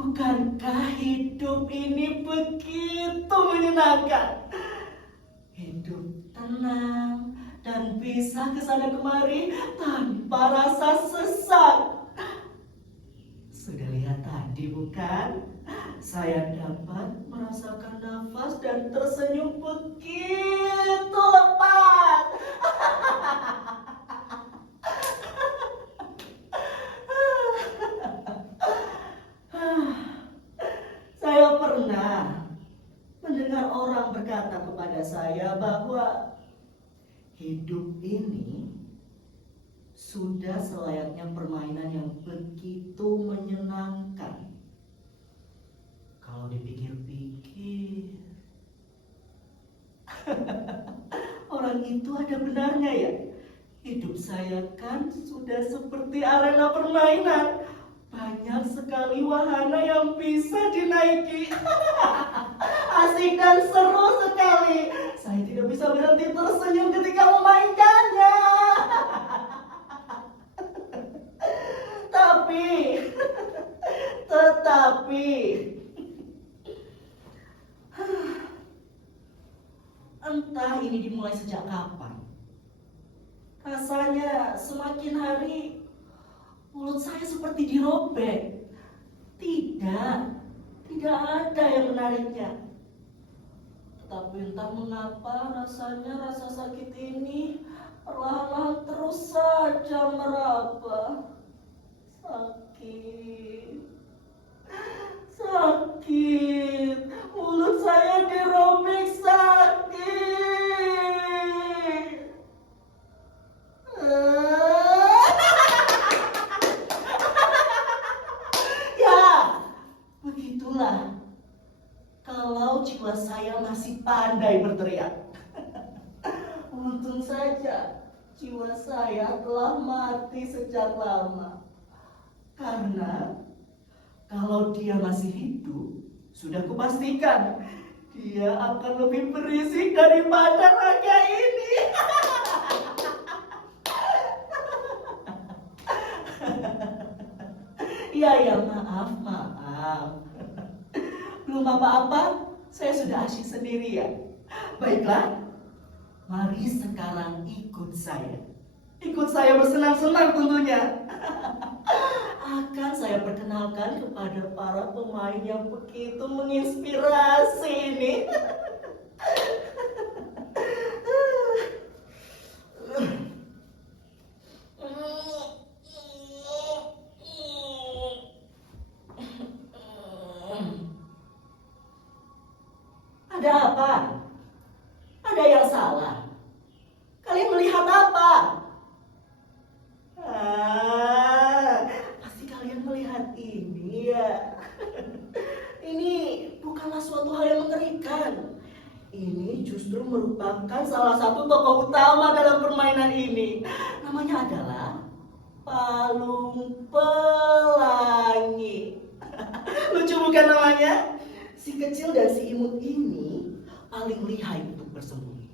Bukankah hidup ini begitu menyenangkan? Hidup tenang dan bisa kesana kemari tanpa rasa sesak. Sudah lihat tadi bukan? Saya dapat merasakan nafas dan tersenyum begitu lepas. Saya pernah mendengar orang berkata kepada saya bahwa hidup ini sudah selayaknya permainan yang begitu menyenangkan. Kalau dipikir-pikir, orang itu ada benarnya ya. Hidup saya kan sudah seperti arena permainan. Banyak sekali wahana yang bisa dinaiki. Asik dan seru sekali. Saya tidak bisa berhenti tersenyum ketika memainkannya. Tetapi entah ini dimulai sejak kapan. Rasanya semakin hari mulut saya seperti dirobek. Tidak ada yang menariknya. Tetapi entah mengapa rasanya rasa sakit ini perlahan-lahan terus saja meraba. Sakit, mulut saya dirobek sakit. Ya, begitulah. Kalau jiwa saya masih pandai berteriak. Untung saja jiwa saya telah mati sejak lama. Karena kalau dia masih hidup, sudah kupastikan dia akan lebih berisik daripada raga ini. Ya, maaf. Belum apa-apa, saya sudah asyik sendiri ya. Baiklah, mari sekarang ikut saya. Ikut saya bersenang-senang tentunya. Akan saya perkenalkan kepada para pemain yang begitu menginspirasi ini. Ada apa? Ada yang salah? Kalian melihat apa? Pasti kalian melihat ini ya. Ini bukanlah suatu hal yang mengerikan. Ini justru merupakan salah satu tokoh utama dalam permainan ini. Namanya adalah Palung Pelangi. Lucu bukan namanya? Si kecil dan si imut ini paling lihai untuk bersembunyi.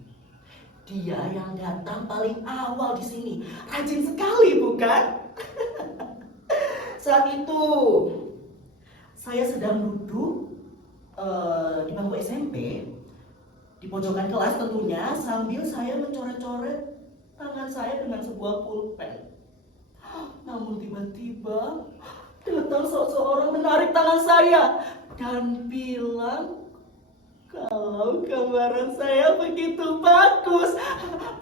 Dia yang datang paling awal di sini. Rajin sekali bukan? Saat itu saya sedang duduk di bangku SMP, di pojokan kelas tentunya, sambil saya mencoret-coret tangan saya dengan sebuah pulpen. Namun tiba-tiba datang seseorang menarik tangan saya dan bilang kalau gambaran saya begitu bagus.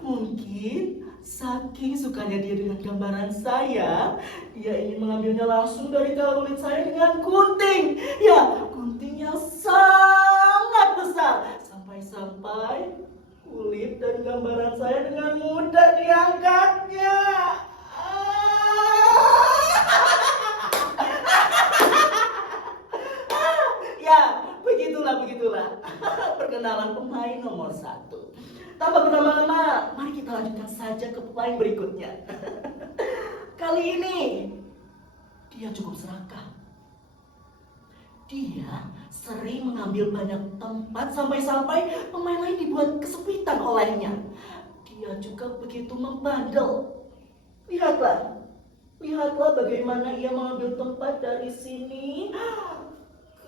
Mungkin saking sukanya dia dengan gambaran saya, dia ingin mengambilnya langsung dari kulit saya dengan gunting. Ya, gunting yang sangat besar. Sampai-sampai kulit dan gambaran saya dengan mudah diangkatnya. Ya, begitulah. Perkenalan pemain nomor 1. Tanpa berlama-lama, mari kita lanjutkan saja ke pemain berikutnya. Kali ini, dia cukup serakah. Dia sering mengambil banyak tempat sampai-sampai pemain lain dibuat kesepitan olehnya. Dia juga begitu membandel. Lihatlah bagaimana ia mengambil tempat dari sini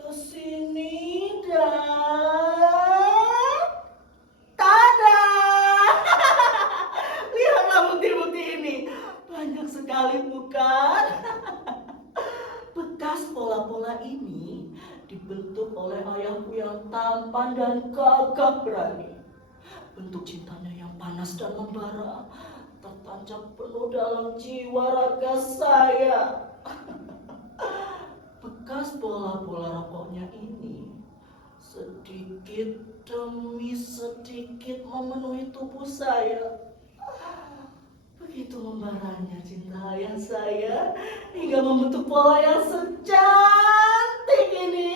Kesini dan tada! Lihatlah bukti-bukti ini. Banyak sekali bukan? Bekas pola-pola ini dibentuk oleh ayahku yang tampan dan gagah berani. Bentuk cintanya yang panas dan membara tertancap penuh dalam jiwa raga saya. Bekas pola-pola rokoknya ini sedikit demi sedikit memenuhi tubuh saya. Begitu membaranya cinta ayah saya hingga membentuk pola yang secantik ini.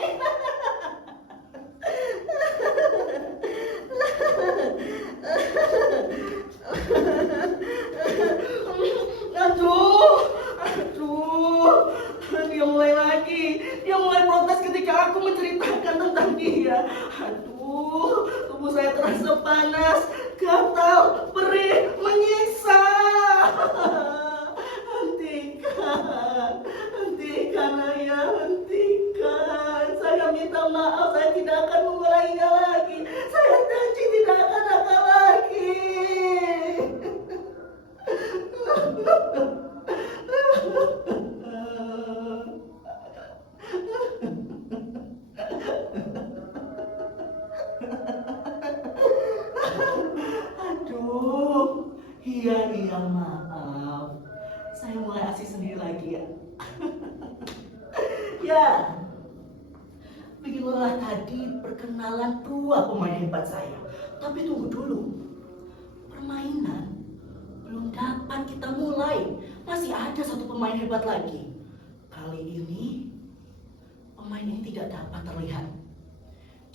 Aduh, dia mulai lagi. Dia mulai protes ketika aku menceritakan tentang dia. Aduh, tubuh saya terasa panas, gatal, perih, menyiksa. Hentikan ayah, hentikan. Saya minta maaf, saya tidak akan mengulanginya lagi. Saya janji tidak akan nakal lagi. Aduh, iya maaf. Saya mulai asik sendiri lagi ya. Ya, begitulah tadi perkenalan dua pemain hebat saya. Tapi tunggu dulu, permainan belum dapat kita mulai. Masih ada satu pemain hebat lagi. Kali ini pemain ini tidak dapat terlihat.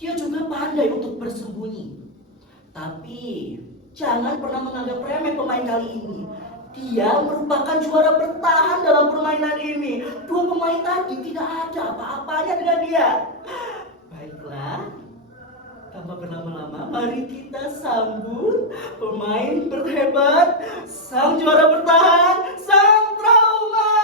Dia juga pandai untuk bersembunyi. Tapi jangan pernah menganggap remeh pemain kali ini. Dia merupakan juara bertahan dalam permainan ini. Dua pemain tadi tidak ada apa-apanya dengan dia. Baiklah, tanpa berlama-lama, mari kita sambut pemain terhebat, sang juara bertahan, sang Trauma.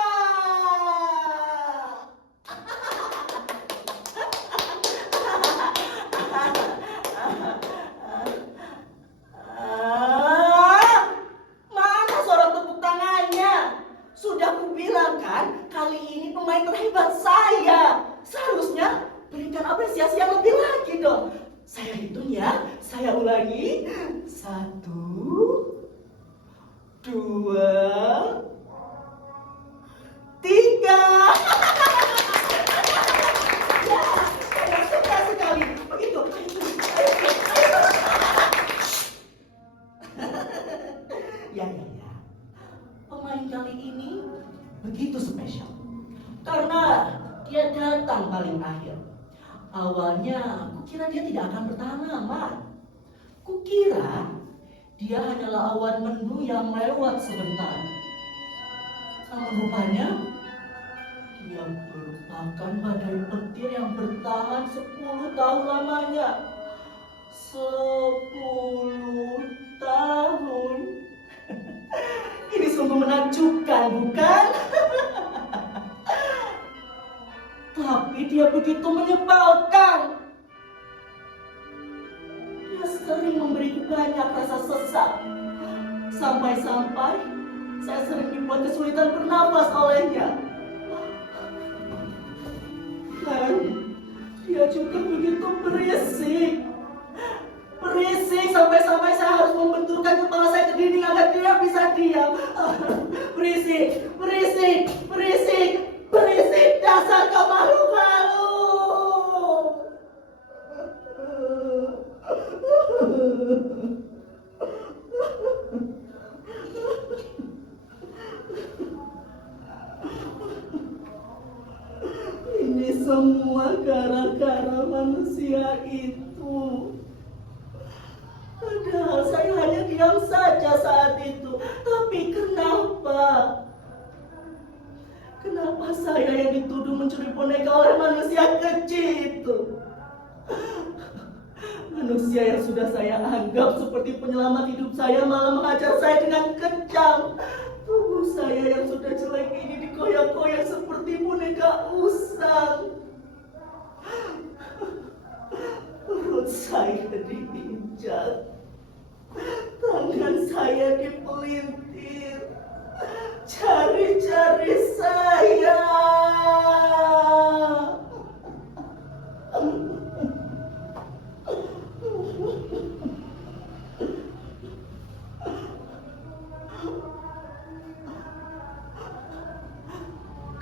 Mana suara tepuk tangannya? Sudah kubilang kan, kali ini pemain terhebat saya. Seharusnya berikan apresiasi yang lebih lagi dong. Saya hitung ya, saya ulangi. 1, 2, 3. Ya, saya suka sekali. Begitu. Ya. Pemain kali ini begitu spesial. Karena dia datang paling akhir. Awalnya, kukira dia tidak akan bertahan lama. Kukira dia hanyalah awan mendung yang lewat sebentar. Sama rupanya, dia merupakan badai petir yang bertahan 10 tahun lamanya. 10 tahun. Ini sungguh menakjubkan, bukan? Tapi dia begitu menyebalkan. Dia sering memberi banyak rasa sesak. Sampai-sampai saya sering dibuat kesulitan bernapas olehnya. Dan dia juga begitu berisik. Berisik sampai-sampai saya harus membenturkan kepala saya ke dinding agar dia bisa diam. Berisik, dasar kau malu-malu. Ini semua gara-gara manusia itu. Padahal saya hanya diam saja saat itu. Tapi kenapa saya yang dituduh mencuri boneka oleh manusia kecil itu? Manusia yang sudah saya anggap seperti penyelamat hidup saya malah menghajar saya dengan kejam. Tubuh saya yang sudah jelek ini dikoyak-koyak seperti boneka usang. saya diinjak, tangan saya dipelintir, jari-jari saya.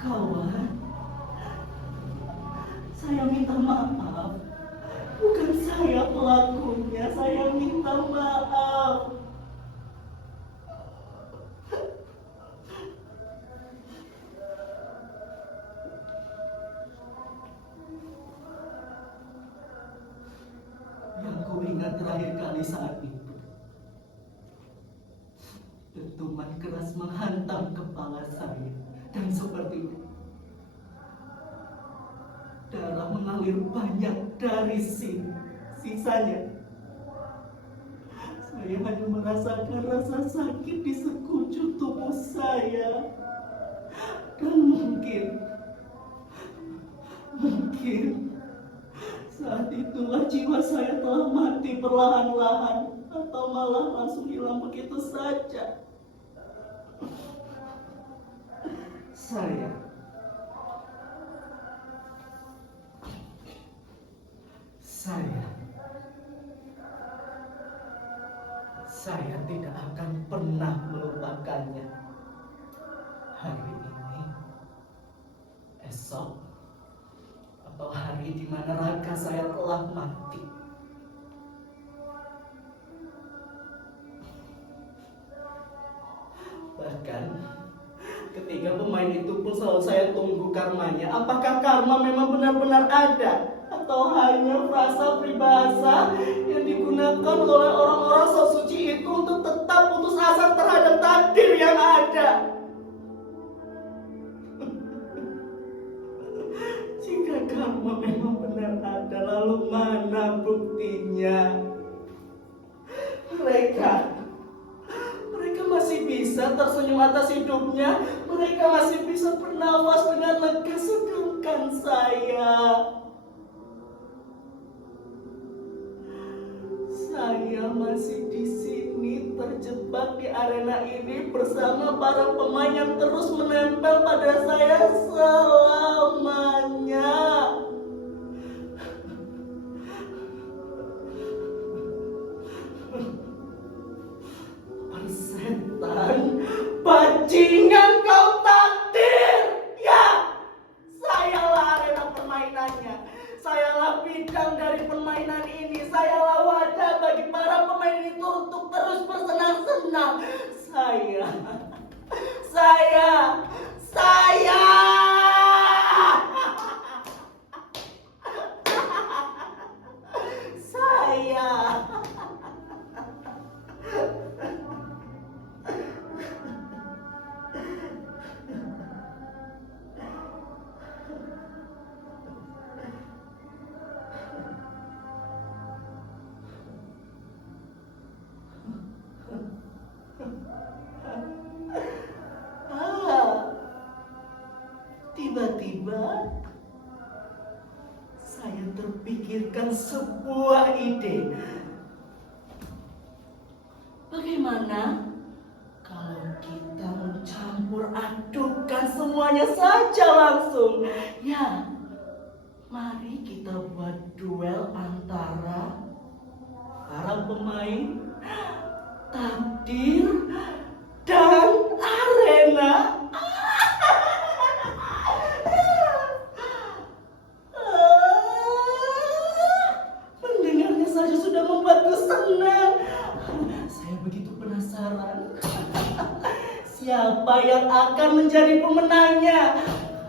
Kawan, saya minta maaf. Bukan saya pelakunya, saya minta maaf. Yang ku ingat terakhir kali saat itu, dentuman keras menghantam kepala saya, dan seperti itu darah mengalir banyak dari sini. Sisanya saya hanya merasakan rasa sakit di sekujur tubuh saya. Dan mungkin saat itulah jiwa saya telah mati perlahan-lahan, atau malah langsung hilang begitu saja. Saya tidak akan pernah melupakannya. Hari ini, esok, atau hari di mana raga saya telah mati. Bahkan ketiga pemain itu pun selalu saya tunggu karmanya. Apakah karma memang benar-benar ada, atau hanya frasa peribahasa yang digunakan oleh orang-orang so suci itu untuk tetap putus asa terhadap takdir yang ada? Jika karma memang benar ada, lalu mana buktinya? Mereka masih bisa tersenyum atas hidupnya. Mereka masih bisa bernapas dengan lega, sedangkan saya masih di sini, terjebak di arena ini bersama para pemain yang terus menempel pada saya selamanya. Persetan, bajingan kau takdir. Ya, sayalah arena permainannya. Sayalah bidang dari permainan ini. Sayalah wadah bagi para pemain itu untuk terus bersenang-senang. Saya. Tiba-tiba saya terpikirkan sebuah ide. Bagaimana kalau kita mencampur adukan semuanya saja langsung? Ya, mari kita buat duel antara para pemain, takdir, dan arena. Mendengarnya saja sudah membuatku senang. Saya begitu penasaran. Siapa yang akan menjadi pemenangnya?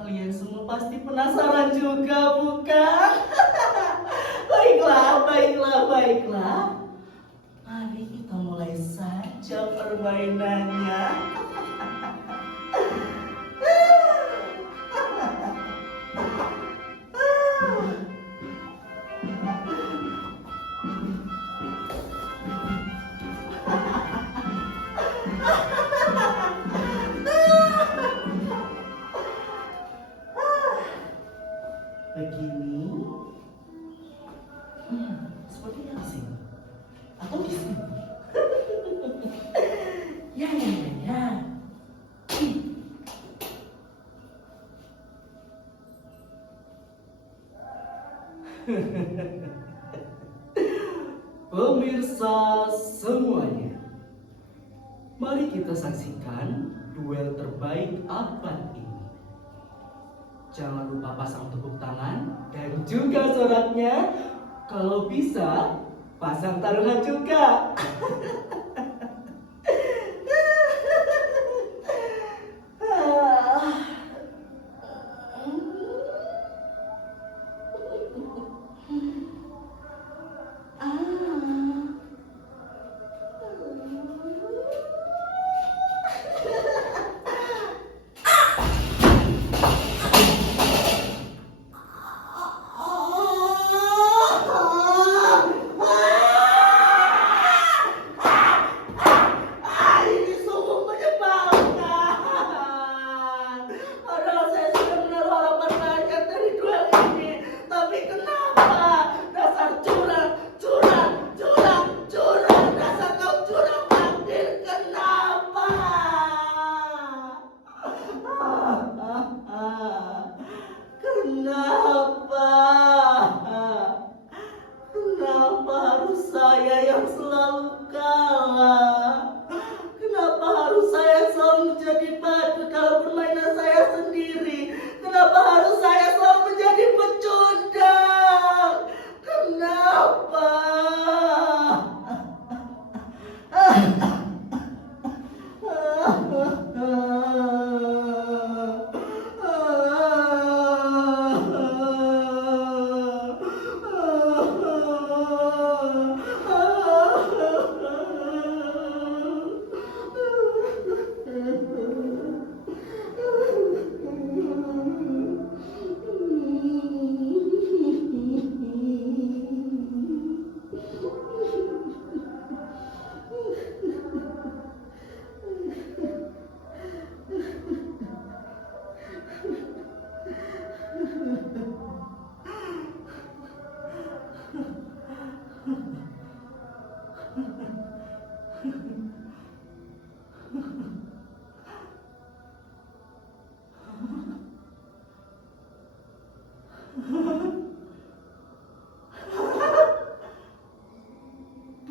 Kalian semua pasti penasaran juga, bukan? Baiklah. Mari kita mulai saja permainannya. Begini. Seperti Pemirsa semuanya, mari kita saksikan duel terbaik abad ini. Jangan lupa pasang tepuk tangan dan juga soraknya. Kalau bisa, pasang taruhan juga. Ini sungguh menyebalkan. Padahal saya sudah menaruh harapan banyak dari duel ini. Tapi kenapa? Dasar curang, curang, curang, curang. Dasar kau curang takdir. Kenapa? Kenapa? Kenapa harus saya yang selalu kalah? Kenapa harus saya selalu menjadi batu dalam permainan saya sendiri? Kenapa harus saya selalu menjadi pecundang? Kenapa?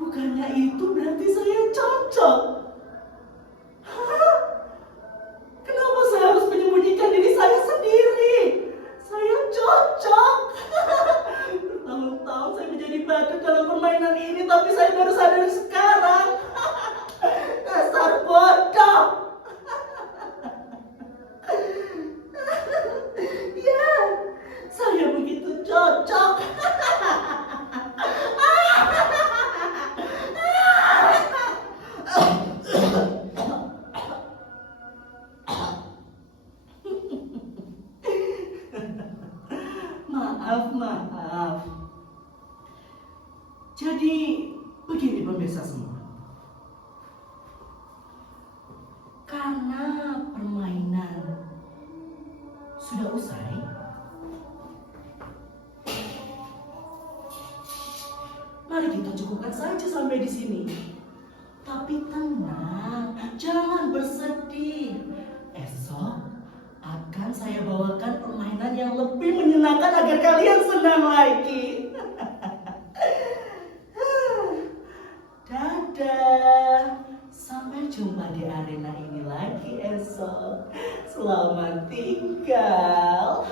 Bukannya itu berarti saya cocok. Hah? Kenapa saya harus menyembunyikan diri saya sendiri? Saya cocok. Bertahun-tahun saya menjadi batu dalam permainan ini, tapi saya baru sadar sekarang. Dasar bodoh. Ya, saya begitu cocok. Maaf. Jadi, begini pemirsa semua. Karena permainan sudah usai, mari kita cukupkan saja sampai di sini. Tapi tenang, jangan bersedih. Esok akan saya bawakan permainan yang lebih menyenangkan agar kalian senang lagi. Dadah. Sampai jumpa di arena ini lagi esok. Selamat tinggal.